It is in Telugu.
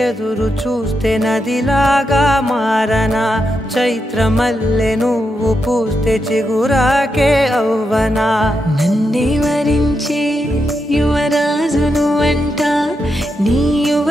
ఎదురు చూస్తే నదిలాగా మారనా చైత్రమల్లె నువ్వు పూస్తే చిగురాకే అవ్వనా నన్నే వరించే యువరాజును అంట నీ యువ